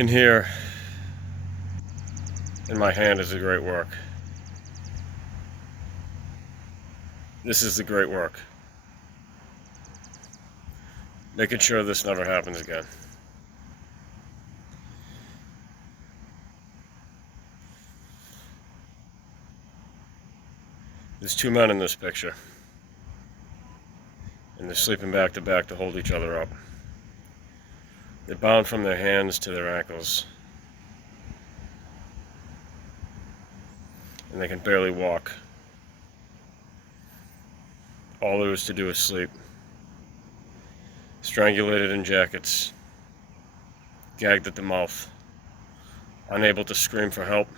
In here, in my hand, is the great work. This is the great work. Making sure this never happens again. There's two men in this picture, and they're sleeping back to back to hold each other up. They're bound from their hands to their ankles, and they can barely walk. All there is to do is sleep. Strangulated in jackets, gagged at the mouth, unable to scream for help,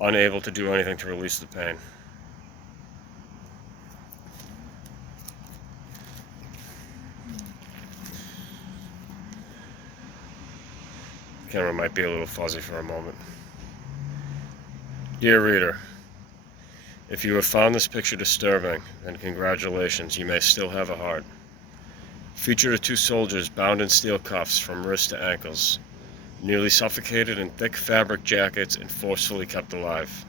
unable to do anything to release the pain. The camera might be a little fuzzy for a moment. Dear reader, if you have found this picture disturbing, then congratulations, you may still have a heart. Featured are two soldiers bound in steel cuffs from wrists to ankles, nearly suffocated in thick fabric jackets and forcefully kept alive.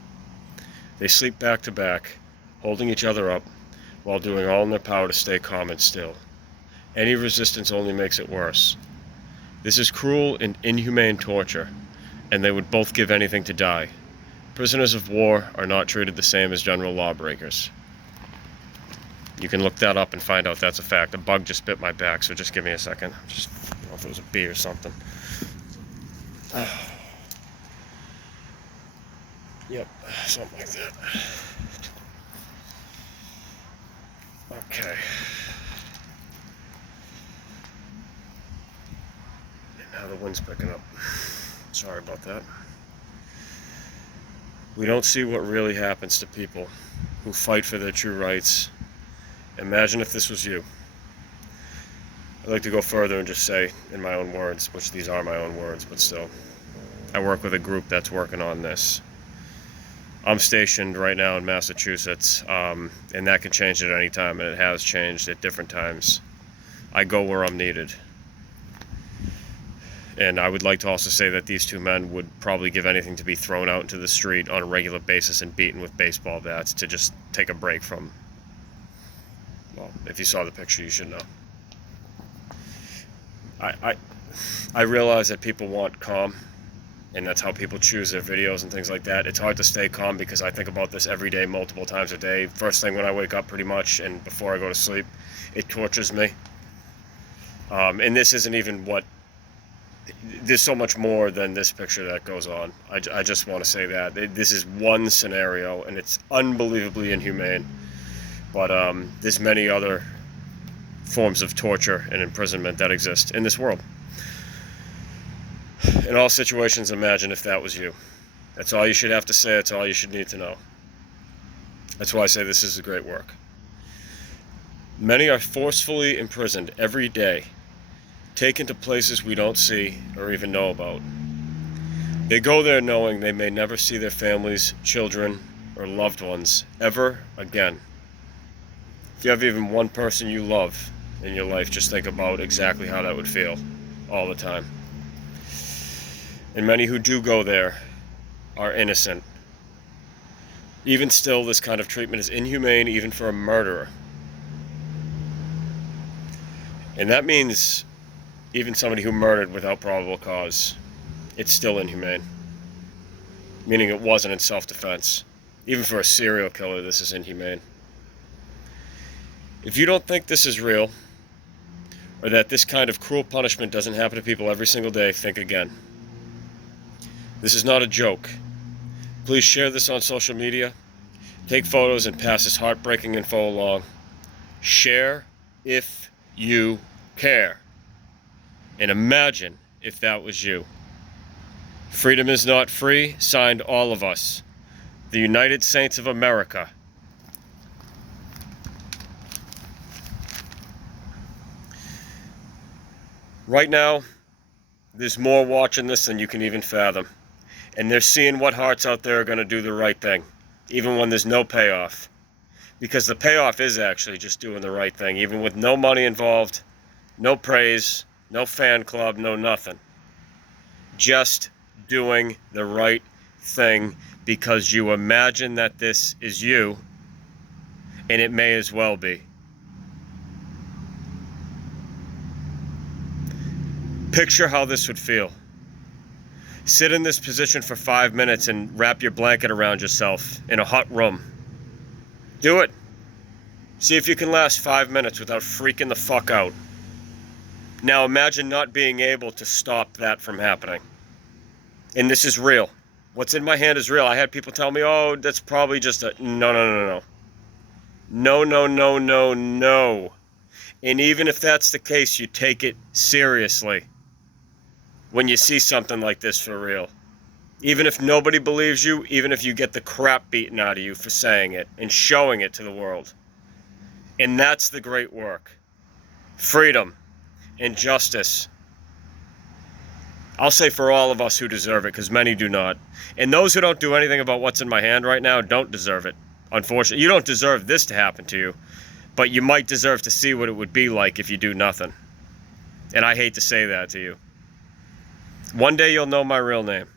They sleep back to back, holding each other up, while doing all in their power to stay calm and still. Any resistance only makes it worse. This is cruel and inhumane torture, and they would both give anything to die. Prisoners of war are not treated the same as general lawbreakers. You can look that up and find out that's a fact. A bug just bit my back, so just give me a second. Just, I don't know if it was a bee or something. Yep, something like that. Okay. And now the wind's picking up. Sorry about that. We don't see what really happens to people who fight for their true rights. Imagine if this was you. I'd like to go further and just say, in my own words, which these are my own words, but still, I work with a group that's working on this. I'm stationed right now in Massachusetts, and that can change at any time, and it has changed at different times. I go where I'm needed. And I would like to also say that these two men would probably give anything to be thrown out into the street on a regular basis and beaten with baseball bats to just take a break from. Well, if you saw the picture, you should know. I realize that people want calm, and that's how people choose their videos and things like that. It's hard to stay calm because I think about this every day, multiple times a day. First thing when I wake up, pretty much, and before I go to sleep. It tortures me. And this isn't even what... There's so much more than this picture that goes on. I just want to say that. This is one scenario, and it's unbelievably inhumane. But there's many other forms of torture and imprisonment that exist in this world. In all situations, imagine if that was you. That's all you should have to say. That's all you should need to know. That's why I say this is a great work. Many are forcefully imprisoned every day, taken to places we don't see or even know about. They go there knowing they may never see their families, children, or loved ones ever again. If you have even one person you love in your life, just think about exactly how that would feel all the time. And many who do go there are innocent. Even still, this kind of treatment is inhumane even for a murderer. And that means even somebody who murdered without probable cause, it's still inhumane. Meaning it wasn't in self-defense. Even for a serial killer, this is inhumane. If you don't think this is real, or that this kind of cruel punishment doesn't happen to people every single day, think again. This is not a joke. Please share this on social media. Take photos and pass this heartbreaking info along. Share if you care. And imagine if that was you. Freedom is not free, signed all of us. The United Saints of America. Right now, there's more watching this than you can even fathom. And they're seeing what hearts out there are going to do the right thing, even when there's no payoff. Because the payoff is actually just doing the right thing, even with no money involved, no praise, no fan club, no nothing. just doing the right thing because you imagine that this is you, and it may as well be. Picture how this would feel. Sit in this position for 5 minutes and wrap your blanket around yourself in a hot room. Do it. See if you can last 5 minutes without freaking the fuck out. Now imagine not being able to stop that from happening. And this is real. What's in my hand is real. I had people tell me, oh, that's probably just a... No, no, no, no. No, no, no, no, no. And even if that's the case, you take it seriously when you see something like this for real. Even if nobody believes you, even if you get the crap beaten out of you for saying it and showing it to the world. And that's the great work. Freedom and justice. I'll say for all of us who deserve it, because many do not. And those who don't do anything about what's in my hand right now don't deserve it. Unfortunately, you don't deserve this to happen to you, but you might deserve to see what it would be like if you do nothing. And I hate to say that to you. One day you'll know my real name.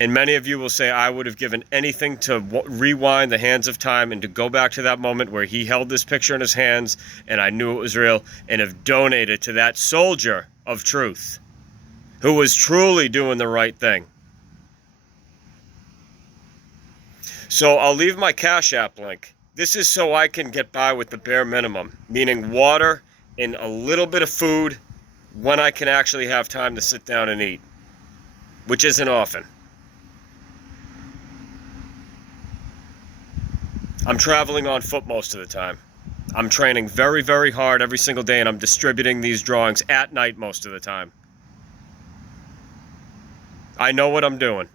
And many of you will say, I would have given anything to rewind the hands of time and to go back to that moment where he held this picture in his hands and I knew it was real, and have donated to that soldier of truth who was truly doing the right thing. So I'll leave my Cash App link. This is so I can get by with the bare minimum, meaning water and a little bit of food when I can actually have time to sit down and eat, which isn't often. I'm traveling on foot most of the time. I'm training very, very hard every single day, and I'm distributing these drawings at night most of the time. I know what I'm doing.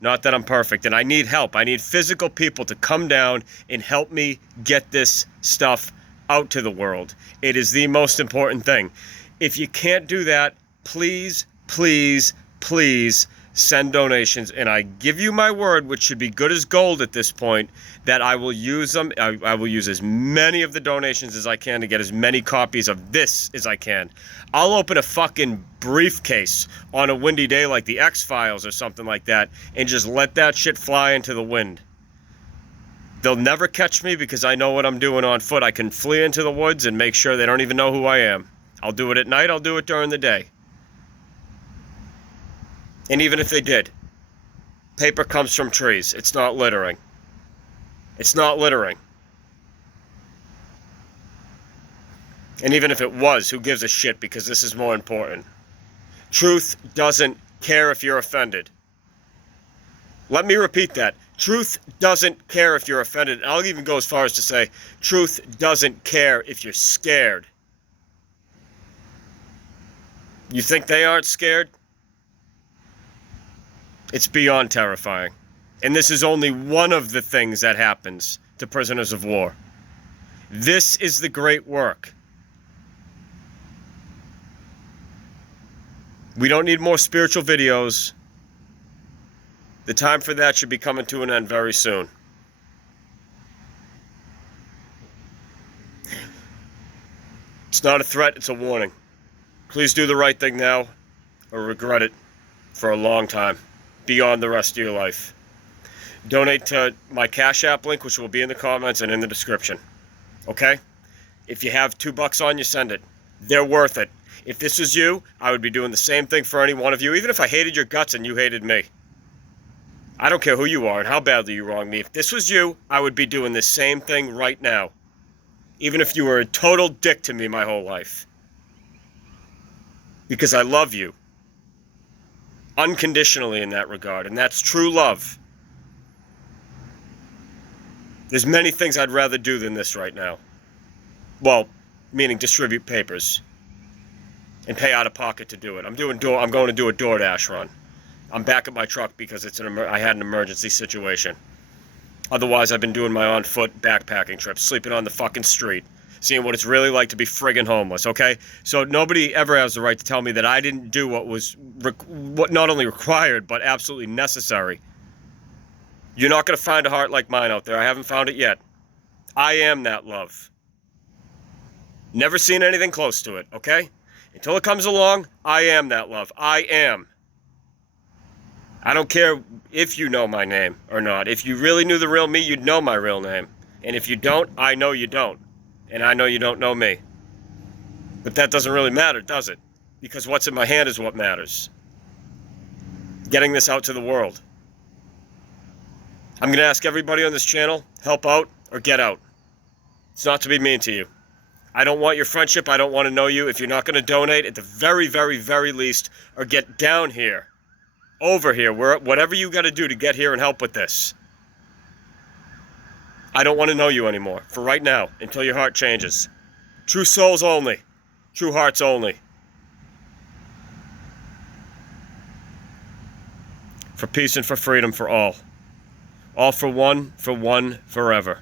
Not that I'm perfect, and I need help. I need physical people to come down and help me get this stuff out to the world. It is the most important thing. If you can't do that, please, please, please send donations, and I give you my word, which should be good as gold at this point, that I will use them. I will use as many of the donations as I can to get as many copies of this as I can. I'll open a fucking briefcase on a windy day like the X-Files or something like that and just let that shit fly into the wind. They'll never catch me because I know what I'm doing on foot. I can flee into the woods and make sure they don't even know who I am. I'll do it at night, I'll do it during the day. And even if they did, paper comes from trees. It's not littering. It's not littering. And even if it was, who gives a shit, because this is more important. Truth doesn't care if you're offended. Let me repeat that. Truth doesn't care if you're offended. I'll even go as far as to say, truth doesn't care if you're scared. You think they aren't scared? It's beyond terrifying. And this is only one of the things that happens to prisoners of war. This is the great work. We don't need more spiritual videos. The time for that should be coming to an end very soon. It's not a threat, it's a warning. Please do the right thing now, or regret it for a long time, beyond the rest of your life. Donate to my Cash App link, which will be in the comments and in the description. Okay? If you have $2 on you, send it. They're worth it. If this was you, I would be doing the same thing for any one of you, even if I hated your guts and you hated me. I don't care who you are and how badly you wronged me. If this was you, I would be doing the same thing right now. Even if you were a total dick to me my whole life. Because I love you. Unconditionally in that regard. And that's true love. There's many things I'd rather do than this right now. Well, meaning distribute papers. And pay out of pocket to do it. I'm going to do a DoorDash run. I'm back at my truck because I had an emergency situation. Otherwise, I've been doing my on-foot backpacking trips, sleeping on the fucking street, seeing what it's really like to be friggin' homeless, okay? So nobody ever has the right to tell me that I didn't do what was what not only required, but absolutely necessary. You're not going to find a heart like mine out there. I haven't found it yet. I am that love. Never seen anything close to it, okay? Until it comes along, I am that love. I am. I don't care if you know my name or not. If you really knew the real me, you'd know my real name. And if you don't, I know you don't. And I know you don't know me. But that doesn't really matter, does it? Because what's in my hand is what matters. Getting this out to the world. I'm going to ask everybody on this channel, help out or get out. It's not to be mean to you. I don't want your friendship. I don't want to know you. If you're not going to donate, at the very, very, very least, or get down here, over here, whatever you got to do to get here and help with this. I don't want to know you anymore, for right now, until your heart changes. True souls only. True hearts only. For peace and for freedom for all. All for one, forever.